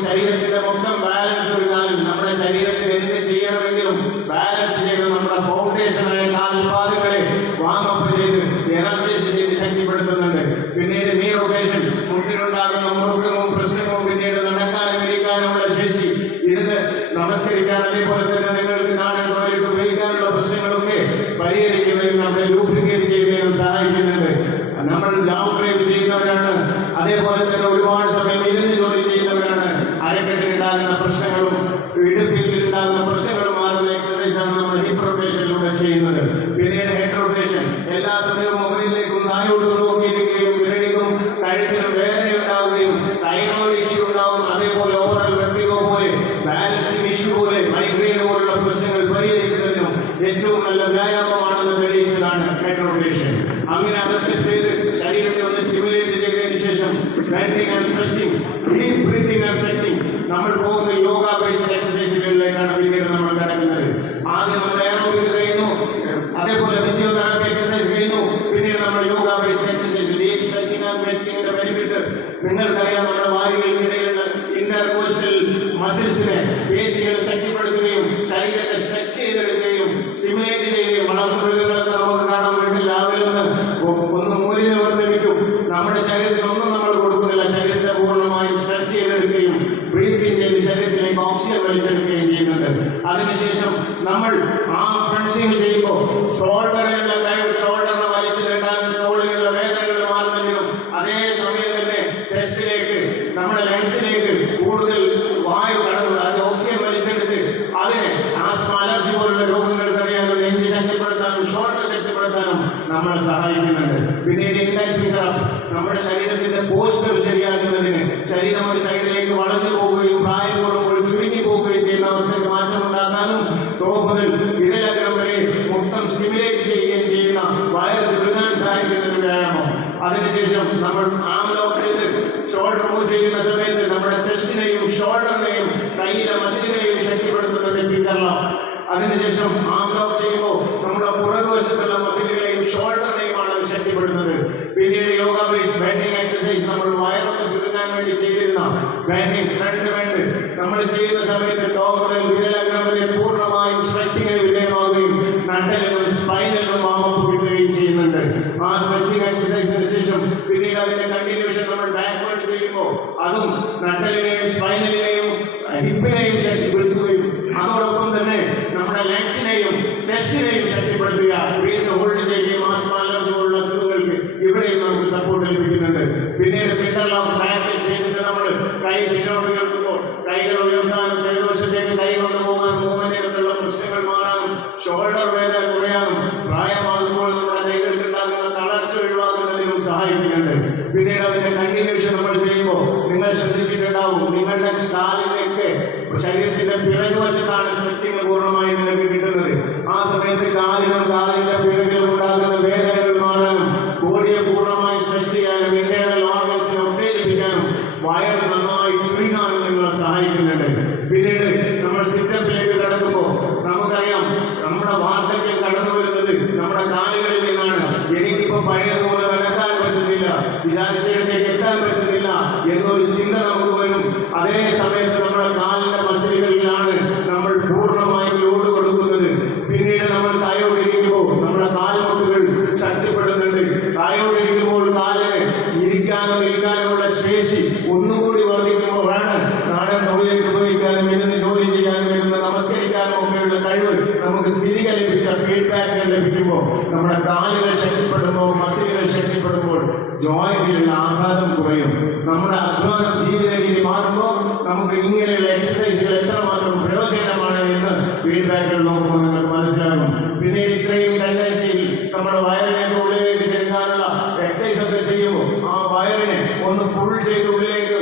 ശരീരത്തിന്റെ മൊത്തം ബാലൻസ് ഒരു കാലിൽ നമ്മുടെ ശരീരത്തിന് എന്ത് ചെയ്യണമെങ്കിലും ബാലൻസ് ചെയ്ത് നമ്മുടെ ഫൗണ്ടേഷനായ കാൽപാദങ്ങളെ വാമപ്പ് ചെയ്ത് എനർജൈസ് ചെയ്ത് ശക്തിപ്പെടുത്തുന്നുണ്ട്. പിന്നീട് നീ റൊട്ടേഷൻ, മുട്ടിലുണ്ടാകുന്ന മുറുക്കവും പ്രശ്നവും പിന്നീട് നടക്കാനും ഇരിക്കാനുമുള്ള ശേഷി, ഇരുന്ന് നമസ്കരിക്കാൻ, അതേപോലെ തന്നെ നിങ്ങൾക്ക് നാടൻ ടോയ്ലറ്റ് ഉപയോഗിക്കാനുള്ള പ്രശ്നങ്ങളൊക്കെ പരിഹരിക്കുന്നതിന് നമ്മളെ ലൂബ്രിക്കേറ്റ് ചെയ്യുന്നതിനും സഹായിക്കുന്നുണ്ട്. നമ്മൾ ലോങ് ഡ്രൈവ് ചെയ്യുന്നവരാണ്, അതേപോലെ തന്നെ ഒരുപാട് സമയം ഇരുന്ന് ജോലി ചെയ്യുന്നവരാണ്. അരക്കെട്ടിലുണ്ടാകുന്ന പ്രശ്നങ്ങളും ഇടുപ്പിലുണ്ടാകുന്ന പ്രശ്നങ്ങളും മാറുന്ന എക്സസൈസാണ് നമ്മൾ ഹിപ്പ് റൊട്ടേഷനിലൂടെ ചെയ്യുന്നത്. പിന്നീട് ഹെഡ് റൊട്ടേഷൻ, എല്ലാ സമയവും മൊബൈലിലേക്കും താഴോട്ടും നോക്കിയിരിക്കുകയും വിരടിക്കും കഴുത്തിനും വേദന ഉണ്ടാവുകയും തൈറോയിഡ് ഇഷ്യൂ ഉണ്ടാവും, അതേപോലെ ഓവറൽ വെർട്ടിഗോ പോലെ, ബാലൻസിങ് ഇഷ്യൂ പോലെ, മൈഗ്രെയിൻ പോലുള്ള പ്രശ്നങ്ങൾ പരിഹരിക്കുന്നതിനും ഏറ്റവും നല്ല വ്യായാമമാണെന്ന് തെളിയിച്ചതാണ് ഹെഡ് റൊട്ടേഷൻ. അങ്ങനെ അതൊക്കെ ചെയ്ത് ശരീരത്തെ ഒന്ന് സ്റ്റിമുലേറ്റ് ചെയ്തതിനു ശേഷം bending and stretching, deep breathing and stretching, നമ്മൾ പോകുന്ന യോഗ ബേസ്ഡ് എക്സസൈസുകളിലേക്കാണ് പിന്നീട് നമ്മൾ കിടക്കുന്നത്. ആദ്യം നമ്മൾ എയറോബിക് കഴിയുന്നു, അതേപോലെ ഫിസിയോതെറാപ്പി എക്സസൈസ് കഴിയുന്നു, പിന്നീട് നമ്മൾ yoga based exercise. Deep stretching and ബെൻഡിങ്ങിന്റെ ബെനിഫിറ്റ് നിങ്ങൾക്കറിയാം. നമ്മുടെ വാരികൾക്കിടയിലുള്ള ഇന്റർകോസ്റ്റൽ മസിൽസിനെ, പേശികൾ ശക്തിപ്പെടുത്തുകയും ശരീരത്തെ സ്ട്രെച്ച് ചെയ്തെടുക്കുകയും സ്റ്റിമുലേറ്റ് ചെയ്യുകയും, വളർത്തുമൃഗങ്ങളൊക്കെ നമുക്ക് കാണാൻ വേണ്ടി രാവിലെ ഒന്ന് മൂരി നിവർത്തിരിക്കും. നമ്മുടെ ശരീരത്തിനൊന്നും നമ്മൾ കൊടുക്കുന്നില്ല, ശരീരത്തെ പൂർണ്ണമായും സ്ട്രെച്ച് ചെയ്തെടുക്കുകയും ബ്രീത്തിങ് ചെയ്ത് ശരീരത്തിലേക്ക് ഓക്സിജൻ വലിച്ചെടുക്കുകയും ചെയ്യുന്നുണ്ട്. അതിനുശേഷം നമ്മൾ ആ ഫ്രണ്ട്സിങ് ചെയ്യുമ്പോൾ ഷോൾഡറിനെ വലിച്ചു നീട്ടാൻ, തോളിലുള്ള വേദനകൾ മാറുന്നതിനും, അതേ സമയം തന്നെ ചെസ്റ്റിലേക്ക്, നമ്മുടെ ലങ്സിലേക്ക് കൂടുതൽ വായു കടന്നു അത് ഓക്സിജൻ വലിച്ചെടുത്ത് അതിനെ ആസ്മ, അലർജി പോലുള്ള രോഗങ്ങൾ തടയാനും, നെഞ്ച് ശക്തിപ്പെടുത്താനും, ഷോൾഡർ ശക്തിപ്പെടുത്താനും നമ്മളെ സഹായിക്കുന്നുണ്ട്. പിന്നീട് ഇൻഡെക്സ് ഫിംഗർ അപ്പ്, നമ്മുടെ ശരീരത്തിന്റെ പോസ്റ്റർ ശരിയാക്കുന്നതിന്, ശരീരം ഒരു സൈഡിലേക്ക് വളഞ്ഞു പോവുകയും പ്രായം കൂടുമ്പോൾ ചുരുങ്ങി പോവുകയും ചെയ്യുന്ന അവസ്ഥയ്ക്ക് മാറ്റമുണ്ടാക്കാനും, ടോപ്പ് മുതൽ വിരലഗ്രം വരെ മൊത്തം സ്റ്റിമുലേറ്റ് ചെയ്യുകയും ചെയ്യുന്ന വയറ് ചുരുങ്ങാൻ സഹായിക്കുന്ന ഒരു വ്യായാമം. അതിനുശേഷം നമ്മൾ ആം ലോക്ക് ചെയ്ത് ഷോൾഡർ മൂവ് ചെയ്യുന്ന സമയത്ത് നമ്മുടെ ചെസ്റ്റിനെയും ഷോൾഡറിനെയും കൈയിലെ മസിലുകളെയും ശക്തിപ്പെടുത്തുന്നുണ്ട് ഫിംഗർ ലോക്ക്. അതിനുശേഷം ആം ലോക്ക് ചെയ്യുമ്പോൾ നമ്മുടെ പുറകുവശത്തുള്ള മസിലുകളെയും ഷോൾഡറിനെയുമാണ് അത് ശക്തിപ്പെടുന്നത്. പിന്നീട് യോഗ ബേസ് ബെൻഡിങ് എക്സസൈസ്, നമ്മൾ വയറൊക്കെ ചുരുങ്ങാൻ വേണ്ടി ചെയ്തിരുന്ന ബെൻഡിങ്, ഫ്രണ്ട് ബെൻഡ് നമ്മൾ ചെയ്യുന്ന സമയത്ത് ടോപ്പ് മുതൽ വിരലഗ്രം വരെ പൂർണ്ണമായും സ്ട്രെച്ചിങ്ങിന് വിധേയമാവുകയും നട്ടലിനും സ്പൈനലിനും വാമപ്പ് കിട്ടുകയും ചെയ്യുന്നുണ്ട്. ആ സ്ട്രെച്ചിങ് എക്സസൈസിന് ശേഷം പിന്നീട് അതിന്റെ കണ്ടിന്യൂഷൻ നമ്മൾ ബാക്ക്വേർഡ് ചെയ്യുമ്പോൾ അതും നട്ടലിനെയും സ്പൈനലിനെയും ഹിപ്പിനെയും ശക്തിപ്പെടുത്തുകയും അതോടൊപ്പം തന്നെ നമ്മുടെ ലങ്സിനെയും ചെസ്റ്റിനെയും ശക്തിപ്പെടുത്തുക. ബ്രീത്ത് ഹോൾഡ് ചെയ്യുകയും ആസ്മ, അലർജി പോലുള്ള അസുഖങ്ങൾക്ക് ഇവിടെയും നമുക്ക് സപ്പോർട്ട് ലഭിക്കുന്നുണ്ട്. പിന്നീട് ഫിംഗർ ലോക്ക് ബാക്കിൽ ചെയ്തിട്ട് നമ്മൾ കൈ പിന്നോട്ട് ഉയർത്തുമ്പോൾ കൈകൾ ഉയർത്താനും, കൈവശത്തേക്ക് കൈ കൊണ്ടുപോകാനും, മൂവ്മെന്റിലുള്ള പ്രശ്നങ്ങൾ മാറാനും, ഷോൾഡർ വേദന കുറയാനും, പ്രായമാകുമ്പോൾ നമ്മുടെ കൈകൾക്ക് ഉണ്ടാകുന്ന തളർച്ച ഒഴിവാക്കുന്നതിനും സഹായിക്കുന്നുണ്ട്. പിന്നീട് അതിന്റെ കണ്ടിന്യൂഷൻ നമ്മൾ ചെയ്യുമ്പോൾ നിങ്ങൾ ശ്രദ്ധിച്ചിട്ടുണ്ടാവും, നിങ്ങളുടെ കാലിലേക്ക് ശരീരത്തിന്റെ പിറകുവശത്താണ് സ്ട്രെച്ചിങ് പൂർണ്ണമായി നിങ്ങൾക്ക് കിട്ടുന്നത്. ആ സമയത്ത് കാലിനും കാലിന്റെ പിറകിലും ഉണ്ടാകുന്ന വേദനകൾ മാറാനും, ബോഡിയെ പൂർണ്ണമായി സ്ട്രെച്ച് ചെയ്യാനും, ഇന്റേണൽ ഓർഗൻസിനെ ഉത്തേജിപ്പിക്കാനും, വയറ് നന്നായി ചുരുങ്ങാനും നിങ്ങളെ സഹായിക്കുന്നുണ്ട്. പിന്നീട് നമ്മൾ സിറ്റപ്പിലേക്ക് കടക്കുമ്പോൾ നമുക്കറിയാം, നമ്മുടെ വാർദ്ധക്യം കടന്നു വരുന്നത് നമ്മുടെ കാലുകളിൽ നിന്നാണ്. എനിക്കിപ്പോ പഴയതുപോലെ നടക്കാൻ പറ്റുന്നില്ല, വിചാരിച്ചിടത്തേക്ക് എത്താൻ പറ്റുന്നില്ല എന്നൊരു ചിന്ത നമുക്ക് വരും. അതേ സമയത്ത് നമ്മുടെ കാലിന്റെ മസിലുകളിലാണ് നമ്മൾ പൂർണ്ണമായും ലോഡ് കൊടുക്കുന്നത്. പിന്നീട് നമ്മൾ തായോട്ടിരിക്കുമ്പോൾ നമ്മുടെ കാൽമുട്ടുകൾ ശക്തിപ്പെടുന്നുണ്ട്. തായോട്ടിരിക്കുമ്പോൾ കാലിന് ഇരിക്കാനും നിൽക്കാനുമുള്ള ശേഷി ഒന്നുകൂടി വർദ്ധിക്കുമ്പോഴാണ് നാടൻ ടോയ്ലറ്റ് ഉപയോഗിക്കാനും, ഇരുന്ന് ജോലി ചെയ്യാനും, ഇരുന്ന് നമസ്കരിക്കാനും ഒക്കെയുള്ള കഴിവ് നമുക്ക് തിരികെ ലഭിച്ച ഫീഡ്ബാക്കുകൾ ലഭിക്കുമ്പോൾ, നമ്മുടെ കാലുകൾ ശക്തിപ്പെടുമ്പോൾ, മസിലുകൾ ശക്തിപ്പെടുമ്പോൾ ജോയിന്റിലുള്ള ആഘാതം കുറയും. നമ്മുടെ അധ്വാനം ജീവിത രീതി മാറുമ്പോൾ നമുക്ക് ഇങ്ങനെയുള്ള എക്സസൈസുകൾ എത്രമാത്രം പ്രയോജനമാണ് എന്ന് ഫീഡ്ബാക്കുകൾ നോക്കുമ്പോൾ നിങ്ങൾക്ക് മനസ്സിലാകും. പിന്നീട് ഇത്രയും ടെൻഡൻസിയിൽ നമ്മുടെ വയറിനെ ഉള്ളിലേക്ക് ചെലുത്താനുള്ള എക്സസൈസ് ഒക്കെ ചെയ്യുമ്പോൾ ആ വയറിനെ ഒന്ന് പുൾ ചെയ്ത് ഉള്ളിലേക്ക്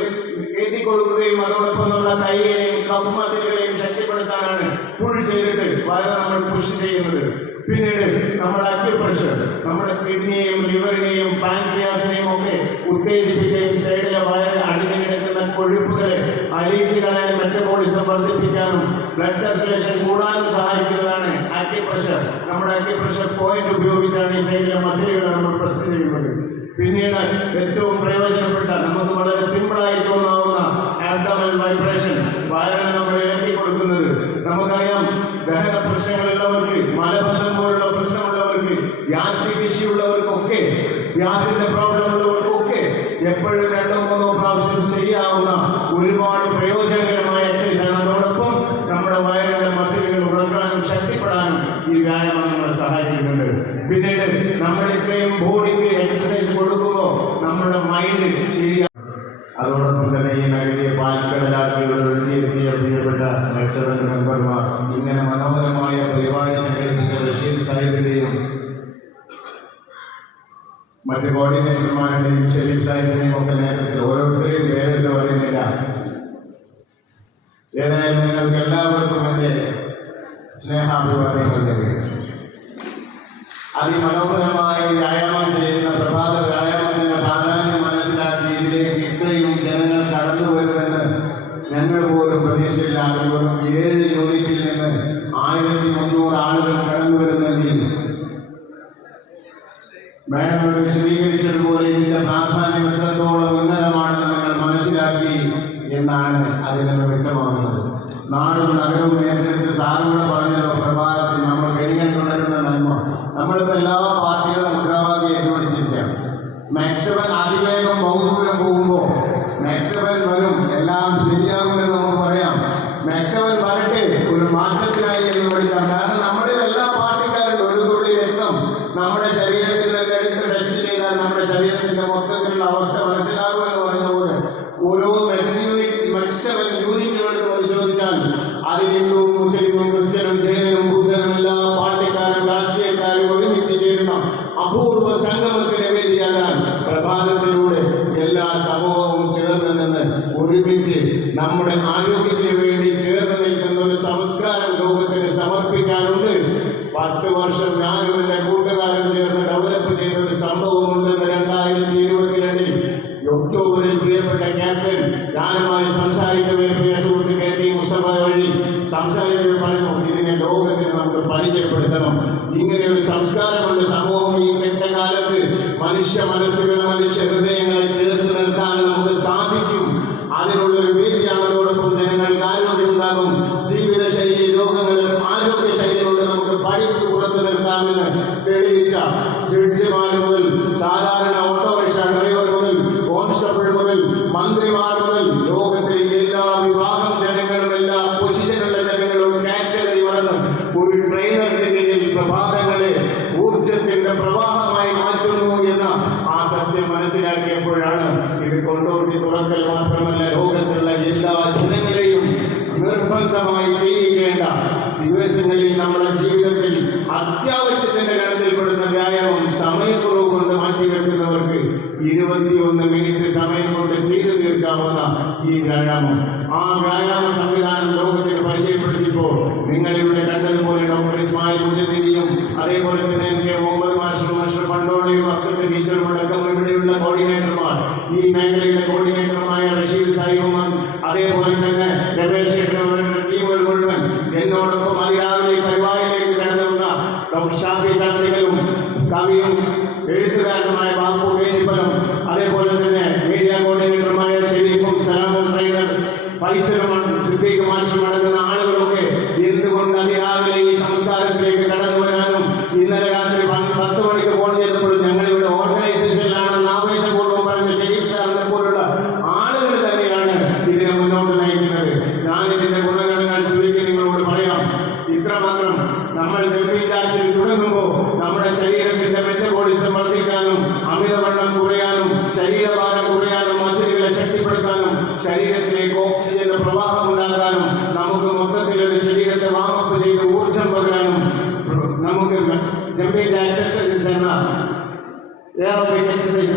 കയറ്റിക്കൊടുക്കുകയും അതോടൊപ്പം നമ്മുടെ കൈകളെയും കഫ് മസിലുകളെയും ശക്തിപ്പെടുത്താനാണ് പുൾ ചെയ്തിട്ട് വയറ് നമ്മൾ പുഷ് ചെയ്യുന്നത്. പിന്നീട് നമ്മുടെ അക്യുപ്രഷർ നമ്മുടെ കിഡ്നിയെയും ലിവറിനെയും പാൻക്രിയാസിനെയും ഒക്കെ ഉത്തേജിപ്പിക്കുകയും സൈഡിലെ വയറ് അടിഞ്ഞു കിടക്കുന്ന കൊഴുപ്പുകളെ അലിയിച്ച് കളയാൻ, മെറ്റബോളിസം വർദ്ധിപ്പിക്കാനും, ബ്ലഡ് സർക്കുലേഷൻ കൂടാനും സഹായിക്കുന്നതാണ് അക്യുപ്രഷർ. നമ്മുടെ അക്യുപ്രഷർ പോയിന്റ് ഉപയോഗിച്ചാണ് ഈ സൈഡിലെ മസിലുകൾ നമ്മൾ പ്രസ് ചെയ്യുന്നത്. പിന്നീട് ഏറ്റവും പ്രയോജനപ്പെട്ട നമുക്ക് വളരെ സിമ്പിളായി തോന്നാവുന്ന ആബ്ഡോമിനൽ വൈബ്രേഷൻ, വയറിന് നമ്മൾ ഇളക്കി കൊടുക്കുന്നത്. നമുക്കറിയാം, ദഹന പ്രശ്നങ്ങളുള്ളവർക്ക്, മലബന്ധം പോലുള്ള പ്രശ്നമുള്ളവർക്ക്, ഗ്യാസ്ട്രിക് ഇഷ്യൂ ഉള്ളവർക്കൊക്കെ, ഗ്യാസിന്റെ പ്രോബ്ലം ഉള്ളവർക്കൊക്കെ എപ്പോഴും 2-3 പ്രാവശ്യം ചെയ്യാവുന്ന ഒരുപാട് പ്രയോജനകരമായ എക്സസൈസാണ്. അതോടൊപ്പം നമ്മുടെ വയറിന്റെ മസിലുകൾ ഉറക്കാനും ശക്തിപ്പെടാനും ഈ വ്യായാമം നമ്മളെ സഹായിക്കുന്നുണ്ട്. പിന്നീട് നമ്മൾ ഇത്രയും ബോഡിക്ക് എക്സസൈസ് കൊടുക്കുമ്പോൾ നമ്മുടെ മൈൻഡ് ശരിയാണ്. അതോടൊപ്പം തന്നെ ഈ നഗരിയെ പാൽക്കടലാക്കികൾ ഒഴുകിയെത്തിയ പ്രിയപ്പെട്ട ലക്ഷബന്ധ മെമ്പർമാർ, ഇങ്ങനെ മനോഹരമായ പരിപാടി സംഘടിപ്പിച്ച റഷീദ് സാഹിബിന്റെയും മറ്റ് കോർഡിനേറ്റർമാരുടെയും ഷെരീഫ് സാഹിബിന്റെയും ഒക്കെ നേതൃത്വത്തിൽ ഓരോരുത്തരെയും പേരെടുത്ത് പറയുന്നില്ല. ഏതായാലും നിങ്ങൾക്ക് എല്ലാവർക്കും എൻ്റെ സ്നേഹാഭിവാദ്യങ്ങൾ തരുന്നു. അതിമനോഹരമായി വ്യായാമം ചെയ്യുന്ന പ്രഭാത വ്യായാമത്തിന്റെ പ്രാധാന്യം മനസ്സിലാക്കി ഇതിലേക്ക് ഇത്രയും ജനങ്ങൾ കടന്നു വരുമെന്ന് ഞങ്ങൾ പോലും പ്രതീക്ഷയില്ല. അതുപോലും 7 യൂണിറ്റിൽ നിന്ന് 1300 ആളുകൾ കടന്നു വരുന്നതിൽ മേഡം വിശദീകരിച്ചതുപോലെ ഇതിന്റെ പ്രാധാന്യം എത്രത്തോളം ഉന്നതമാണെന്ന് നിങ്ങൾ മനസ്സിലാക്കി എന്നാണ് അതിൽ നിന്ന് വ്യക്തമാകുന്നത്. നാടും നഗരവും ഏറ്റെടുത്ത് സാറുകൂടെ പറഞ്ഞല്ലോ, പ്രഭാതത്തിൽ നമ്മൾ കെണികൾ തുടരുന്ന നന്മ. നമ്മളിപ്പോൾ എല്ലാ പാർട്ടികളും മുദ്രാവാക്യം ഏറ്റുപിടിച്ചിരിക്കുകയാണ്. മാക്സിമം അതിവേഗം ബഹുദൂരം പോകുമ്പോൾ മാക്സിമം വരും, എല്ലാം ശരിയാകുമെന്ന് നമുക്ക് പറയാം. മാക്സിമം വരട്ടെ, ഒരു മാറ്റത്തിനായി എന്ന് വിളിക്കാം. കാരണം നമ്മുടെ എല്ലാ പാർട്ടിക്കാരും ഒരു തുള്ളി രക്തം നമ്മുടെ ശരീരത്തിൽ നിന്ന് എടുത്ത് ടെസ്റ്റ് ചെയ്താൽ നമ്മുടെ ശരീരത്തിന്റെ മൊത്തത്തിലുള്ള അവസ്ഥ മനസ്സിലാകുമെന്ന് പറയുന്ന പോലെ ഓരോ മാക്സിമം യൂണിറ്റുകൾ പരിശോധിച്ചാൽ അത് ഹിന്ദുവും മുസ്ലിമും ക്രിസ്ത്യനും ജൈനനും ബുദ്ധനും എല്ലാ പാർട്ടിക്കാരും രാഷ്ട്രീയക്കാരും ഒരുമിച്ച് ചേരുന്ന അപൂർവ സംഗമത്തിന് വേദിയാകാൻ പ്രഭാതത്തിലൂടെ എല്ലാ സമൂഹവും ചേർന്ന് നിന്ന് ഒരുമിച്ച് നമ്മുടെ ആരോഗ്യത്തിന് വേണ്ടി ചേർന്ന് നിൽക്കുന്ന ഒരു സംസ്കാരം ലോകത്തിന് സമർപ്പിക്കാനുണ്ട്. 10 വർഷം ഞാനും എൻ്റെ കൂട്ടുകാരും ചേർന്ന് ഡെവലപ്പ് ചെയ്ത ഒരു സംഭവമുണ്ടെന്ന് 2022 ഒക്ടോബറിൽ പ്രിയപ്പെട്ട ക്യാപ്റ്റൻ ഞാനുമായി സംസാരിക്കവേ പ്രിയ സുഹൃത്ത് KT മുസ്തഫ വഴി സംസാരിക്കവേ പറഞ്ഞു, ഇതിനെ ലോകത്തിന് നമുക്ക് പരിചയപ്പെടുത്തണം. ഇങ്ങനെ ഒരു സംസ്കാരമുണ്ട്. സമൂഹം ഈ കെട്ടകാലത്ത് മനുഷ്യ മനസ്സുകളെ, മനുഷ്യ ഹൃദയങ്ങളെ ചേർത്ത് നിർത്താൻ നമുക്ക് സാധിക്കും. അതിനുള്ളൊരു വേദിയാണ്. അതോടൊപ്പം ജനങ്ങൾക്ക് ആരോഗ്യമുണ്ടാകും. ജീവിതശൈലി രോഗങ്ങളും ആരോഗ്യശൈലി കൊണ്ട് നമുക്ക് പഠിപ്പ് പുറത്തു നിർത്താമെന്ന് തെളിയിച്ച ജഡ്ജിമാർ മുതൽ സാധാരണ ഓട്ടോറിക്ഷ ഡ്രൈവർ മുതൽ കോൺസ്റ്റബിൾ മുതൽ മന്ത്രിമാർ മുതൽ ലോകത്തിലെ എല്ലാ വിഭാഗം ജനങ്ങളും, എല്ലാ പൊസിഷനുള്ള ജനങ്ങളും കാറ്റഗറി വളർന്ന് ഒരു ട്രെയിനറുടെ കീഴിൽ പ്രഭാതങ്ങളെ ഊർജത്തിന്റെ പ്രവാഹമായി മാറ്റുന്നു എന്ന ആ സത്യം മനസ്സിലാക്കിയപ്പോഴാണ് ഇത് കൊണ്ടോട്ടി തുറക്കൽ മാത്രമല്ല, ലോകത്തുള്ള എല്ലാ ജനങ്ങളെയും നിർബന്ധമായി ചെയ്യേണ്ട ദിവസങ്ങളിൽ നമ്മുടെ ജീവിതത്തിൽ അത്യാവശ്യത്തിന്റെ ഗണത്തിൽപ്പെടുന്ന വ്യായാമം സമയക്കുറവ് കൊണ്ട് മാറ്റിവെക്കുന്നവർക്ക് 21 മിനിറ്റ് സമയം കൊണ്ട് ചെയ്തു തീർക്കാവുന്ന ഈ വ്യായാമം, ആ വ്യായാമ സംവിധാനം ലോകത്തിന് പരിചയപ്പെടുത്തിയപ്പോൾ നിങ്ങളിവിടെ കണ്ടതുപോലെ ഡോക്ടർ ഇസ്മായിൽ മുജദ്ദിദിയും അതേപോലെ തന്നെ എനിക്ക് മുഹമ്മദ് മാസ്റ്റർ പണ്ടോളയും അഫ്സൽ ടീച്ചറും അടക്കം ഇവിടെയുള്ള കോർഡിനേറ്റർമാർ, ഈ മേഖലയുടെ കോർഡിനേറ്ററുമായ റഷീദ് സാഹിബുമാൻ, അതേപോലെ തന്നെ രമേശ് ടീമുകൾ മുഴുവൻ എന്നോടൊപ്പം അതിരാവിലെ പരിപാടിയിലേക്ക് കടന്നുവന്ന ഡോക്ടർ ഷാഫി കളത്തിലും കവിയും എഴുത്തുകാരനുമായ ബാപ്പു വേദിപ്പലും, അതേപോലെ തന്നെ മീഡിയ കോർഡിനേറ്ററുമായ ഷെരീഫും സലാമും ട്രെയിനർ ഫൈസലും സിദ്ദീഖ് മാഷും അടങ്ങുന്ന ആളുകളൊക്കെ എന്തുകൊണ്ട് അതിരാവിലെ ഈ സംസ്കാരത്തിലേക്ക് കടന്നു വരാനും ഇന്നലെ രാത്രി 10 മണിക്ക് ഫോൺ ചെയ്തപ്പോഴും ഞങ്ങളിവിടെ ഓർഗനൈസേഷനിലാണെന്ന് ആവേശപൂർവ്വം പറഞ്ഞ ഷെരീഫ് സാറിനെ പോലുള്ള ആളുകൾ തന്നെയാണ് ഇതിനെ മുന്നോട്ട് നയിക്കുന്നത്. ഞാനിതിന്റെ ഗുണഗണങ്ങൾ ചുരുക്കി നിങ്ങളോട് പറയാം. ഇത്രമാത്രം നമ്മൾ ജമ്പിങ് ജാക്സിൽ തുടങ്ങുമ്പോൾ നമ്മുടെ ശരീരത്തിന്റെ മെറ്റബോളിസം വർദ്ധിക്കാനും അമിതവണ്ണം കുറയാനും ശരീരഭാരം കുറയാനും മസിലുകളെ ശക്തിപ്പെടുത്താനും ശരീരത്തിലേക്ക് ഓക്സിജന്റെ പ്രവാഹം ഉണ്ടാകാനും നമുക്ക് മൊത്തത്തിലൊരു ശരീരത്തെ വാമപ്പ് ചെയ്ത് ഊർജം പകരാനും നമുക്ക് ജമ്പിങ് എക്സസൈസസ് എന്ന എയറോബിക് എക്സസൈസ്